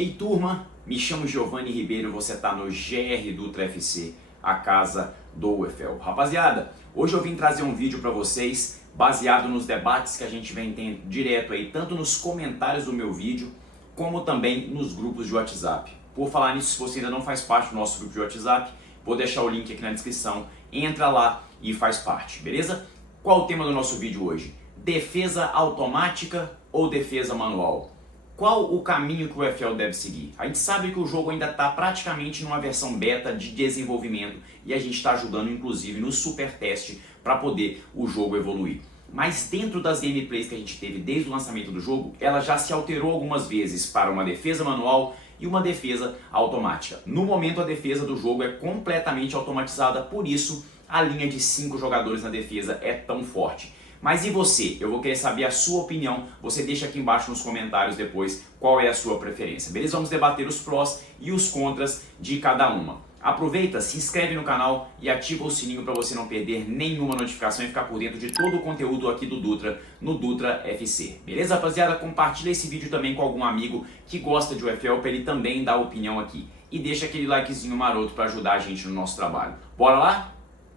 E aí, turma, me chamo Giovanni Ribeiro, você está no GR Dutra FC, a casa do UFL. Rapaziada, hoje eu vim trazer um vídeo para vocês baseado nos debates que a gente vem tendo direto aí, tanto nos comentários do meu vídeo, como também nos grupos de WhatsApp. Por falar nisso, se você ainda não faz parte do nosso grupo de WhatsApp, vou deixar o link aqui na descrição, entra lá e faz parte, beleza? Qual o tema do nosso vídeo hoje? Defesa automática ou defesa manual? Qual o caminho que o UFL deve seguir? A gente sabe que o jogo ainda está praticamente numa versão beta de desenvolvimento e a gente está ajudando inclusive no super teste para poder o jogo evoluir. Mas dentro das gameplays que a gente teve desde o lançamento do jogo, ela já se alterou algumas vezes para uma defesa manual e uma defesa automática. No momento a defesa do jogo é completamente automatizada, por isso a linha de 5 jogadores na defesa é tão forte. Mas e você? Eu vou querer saber a sua opinião. Você deixa aqui embaixo nos comentários depois qual é a sua preferência. Beleza? Vamos debater os prós e os contras de cada uma. Aproveita, se inscreve no canal e ativa o sininho para você não perder nenhuma notificação e ficar por dentro de todo o conteúdo aqui do Dutra, no Dutra FC. Beleza, rapaziada? Compartilha esse vídeo também com algum amigo que gosta de UFL para ele também dar opinião aqui. E deixa aquele likezinho maroto para ajudar a gente no nosso trabalho. Bora lá?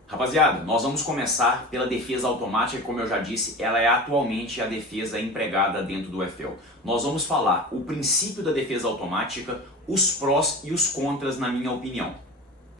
Rapaziada, nós vamos começar pela defesa automática, que como eu já disse, ela é atualmente a defesa empregada dentro do UFL. Nós vamos falar o princípio da defesa automática, os prós e os contras na minha opinião.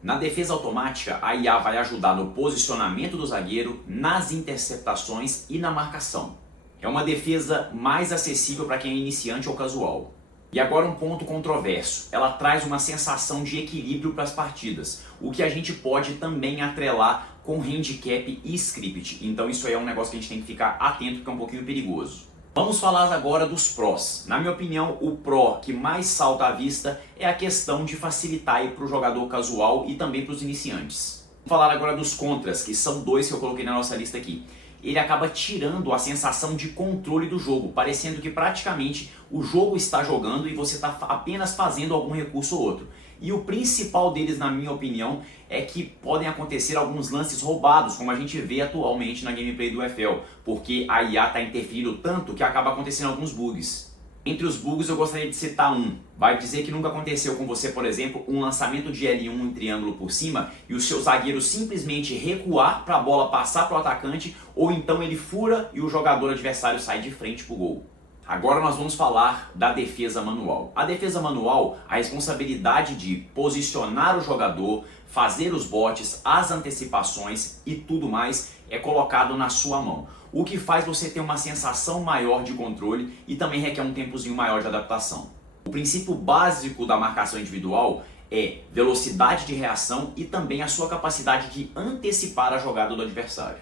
Na defesa automática, a IA vai ajudar no posicionamento do zagueiro, nas interceptações e na marcação. É uma defesa mais acessível para quem é iniciante ou casual. E agora um ponto controverso, ela traz uma sensação de equilíbrio para as partidas, o que a gente pode também atrelar com handicap e script. Então isso aí é um negócio que a gente tem que ficar atento, porque é um pouquinho perigoso. Vamos falar agora dos prós. Na minha opinião, o pró que mais salta à vista é a questão de facilitar para o jogador casual e também para os iniciantes. Vamos falar agora dos contras, que são dois que eu coloquei na nossa lista aqui. Ele acaba tirando a sensação de controle do jogo, parecendo que praticamente o jogo está jogando e você está apenas fazendo algum recurso ou outro. E o principal deles, na minha opinião, é que podem acontecer alguns lances roubados, como a gente vê atualmente na gameplay do UFL, porque a IA está interferindo tanto que acaba acontecendo alguns bugs. Entre os bugs eu gostaria de citar um. Vai dizer que nunca aconteceu com você, por exemplo, um lançamento de L1 em triângulo por cima e o seu zagueiro simplesmente recuar para a bola passar para o atacante, ou então ele fura e o jogador adversário sai de frente para o gol. Agora nós vamos falar da defesa manual. A defesa manual, a responsabilidade de posicionar o jogador, fazer os botes, as antecipações e tudo mais é colocado na sua mão. O que faz você ter uma sensação maior de controle e também requer um tempozinho maior de adaptação. O princípio básico da marcação individual é velocidade de reação e também a sua capacidade de antecipar a jogada do adversário.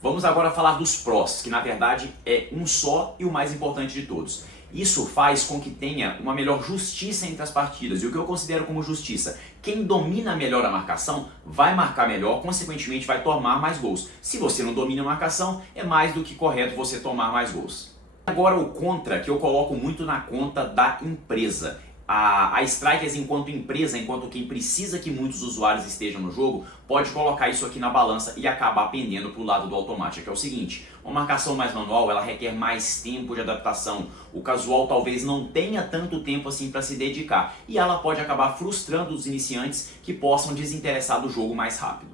Vamos agora falar dos prós, que na verdade é um só e o mais importante de todos. Isso faz com que tenha uma melhor justiça entre as partidas. E o que eu considero como justiça? Quem domina melhor a marcação vai marcar melhor, consequentemente vai tomar mais gols. Se você não domina a marcação, é mais do que correto você tomar mais gols. Agora o contra, que eu coloco muito na conta da empresa. A Strikers, enquanto empresa, enquanto quem precisa que muitos usuários estejam no jogo, pode colocar isso aqui na balança e acabar pendendo para o lado do automático, que é o seguinte: uma marcação mais manual, ela requer mais tempo de adaptação. O casual talvez não tenha tanto tempo assim para se dedicar e ela pode acabar frustrando os iniciantes que possam desinteressar do jogo mais rápido.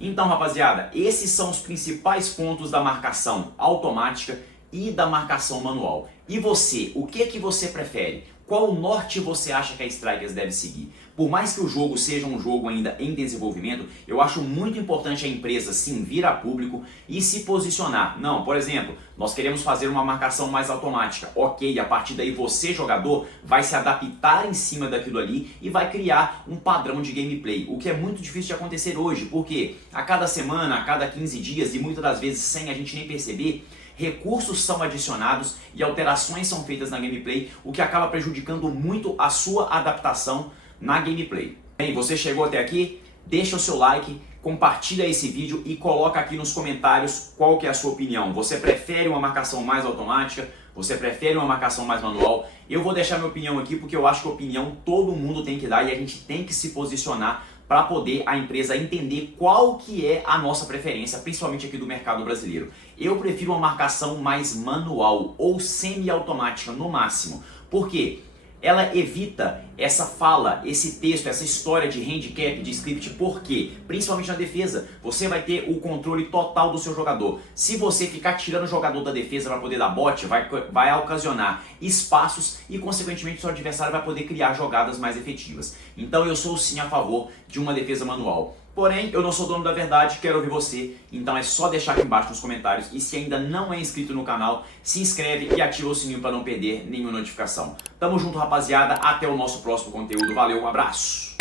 Então, rapaziada, esses são os principais pontos da marcação automática e da marcação manual. E você, o que você prefere? Qual norte você acha que a Strikers deve seguir? Por mais que o jogo seja um jogo ainda em desenvolvimento, eu acho muito importante a empresa sim vir a público e se posicionar. Não, por exemplo, nós queremos fazer uma marcação mais automática. Ok, a partir daí você, jogador, vai se adaptar em cima daquilo ali e vai criar um padrão de gameplay. O que é muito difícil de acontecer hoje, porque a cada semana, a cada 15 dias e muitas das vezes sem a gente nem perceber, recursos são adicionados e alterações são feitas na gameplay, o que acaba prejudicando muito a sua adaptação na gameplay. Bem, você chegou até aqui? Deixa o seu like, compartilha esse vídeo e coloca aqui nos comentários qual que é a sua opinião. Você prefere uma marcação mais automática? Você prefere uma marcação mais manual? Eu vou deixar minha opinião aqui porque eu acho que opinião todo mundo tem que dar e a gente tem que se posicionar para poder a empresa entender qual que é a nossa preferência, principalmente aqui do mercado brasileiro. Eu prefiro uma marcação mais manual ou semi-automática no máximo. Por quê? ela evita essa fala, esse texto, essa história de handicap, de script. Por quê? Principalmente na defesa, você vai ter o controle total do seu jogador. Se você ficar tirando o jogador da defesa para poder dar bote, vai ocasionar espaços e, consequentemente, seu adversário vai poder criar jogadas mais efetivas. Então eu sou sim a favor de uma defesa manual. Porém, eu não sou dono da verdade, quero ouvir você, então é só deixar aqui embaixo nos comentários. E se ainda não é inscrito no canal, se inscreve e ativa o sininho para não perder nenhuma notificação. Tamo junto, rapaziada, até o nosso próximo conteúdo. Valeu, um abraço!